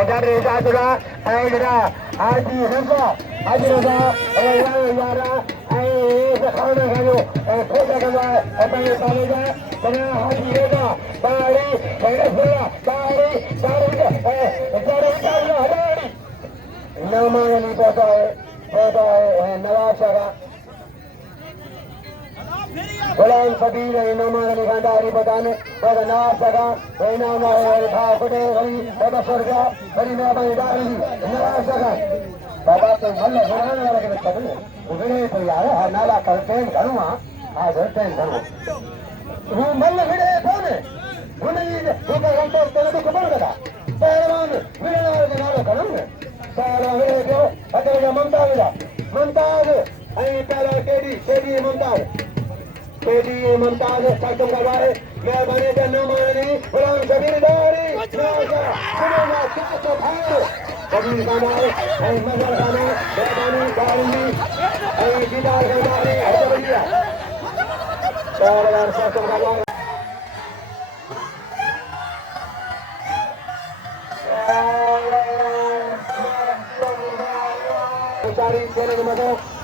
इधर रिजाजुला ऐडरा हाजी रजा यारा ऐ खाने खायो फोटो करवा अपने कॉलेज बना हाजी रजा बाड़ी फुला बाड़ी हजारी नामानी फोटो है नवाब शाह गुलाम सबीर इनामानी खंडारी बताने बड़ा नवाब सगा इनाम है था फटे गली बड़ा स्वर्ग बड़ी मेहरबानी डाली नवाब सगा बाबा तो मल्ल गुरान वाले के बच्चे उगने तो यार हर नाला करते हैं करूँगा आज होते हैं करूँ वो मल्ल भिड़े कौन है वो नहीं वो का घंटे तेरे को कौन करा पहलवान भिड़े वाले के नाले करूँगे पहलवान भिड़े क्यों अगर ये मुमताज ऐ पहला शेडी मुमताज शेडी मुमताज खत्म करवाए मेहरबानी करना मानी गुलाम सबीर दारी सुनेगा क्या तो भाई सबीर गाना ऐ मजर गाना मेहरबानी गाली ऐ गिटार गाना ऐ बढ़िया पहलवान खत्म करवाए सारी खेलने की मदद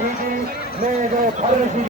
Sheedi,